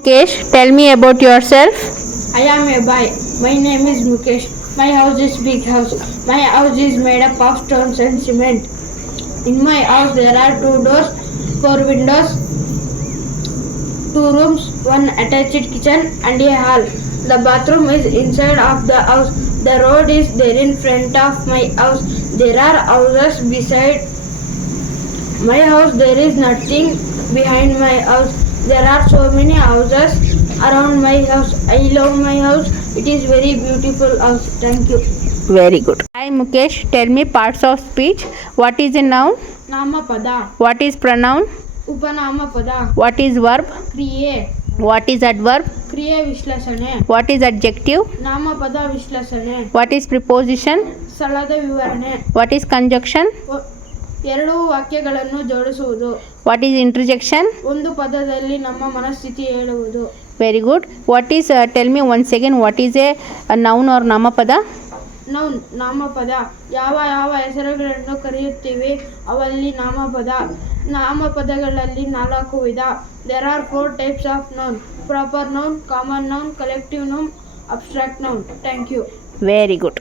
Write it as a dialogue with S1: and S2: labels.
S1: Mukesh, tell me about yourself.
S2: I am a boy. My name is Mukesh. My house is big house. My house is made up of stones and cement. In my house there are two doors, four windows, two rooms, one attached kitchen and a hall. The bathroom is inside of the house. The road is there in front of my house. There are houses beside my house. There is nothing behind my house. There are so many houses around my house. I love my house. It is very beautiful house. Thank you.
S1: Very good. Hi Mukesh, tell me parts of speech. What is a noun?
S2: ನಾಮಪದ
S1: What is pronoun?
S2: ಉಪನಾಮಪದ
S1: What is verb?
S2: ಕ್ರಿಯೆ
S1: What is adverb?
S2: ಕ್ರಿಯೆ ವಿಶ್ಲೇಷಣೆ
S1: What is adjective?
S2: ನಾಮಪದ ವಿಶ್ಲೇಷಣೆ
S1: What is preposition?
S2: ಸ್ಥಳದ ವಿವರಣೆ
S1: What is conjunction?
S2: ಎರಡು ವಾಕ್ಯಗಳನ್ನು ಜೋಡಿಸುವುದು.
S1: ವಾಟ್ ಈಸ್ ಇಂಟ್ರಜೆಕ್ಷನ್
S2: ಒಂದು ಪದದಲ್ಲಿ ನಮ್ಮ ಮನಸ್ಥಿತಿ ಹೇಳುವುದು.
S1: Very good what is tell me one second what is a noun or ನಾಮಪದ?
S2: ನೌನ್ ನಾಮಪದ ಯಾವ ಯಾವ ಹೆಸರುಗಳನ್ನು ಕರೆಯುತ್ತೀವಿ ಅವಲ್ಲಿ ನಾಮಪದ. ನಾಮಪದಗಳಲ್ಲಿ ನಾಲ್ಕು ವಿಧ. There are four types of noun proper noun common noun collective noun abstract noun thank you
S1: very good.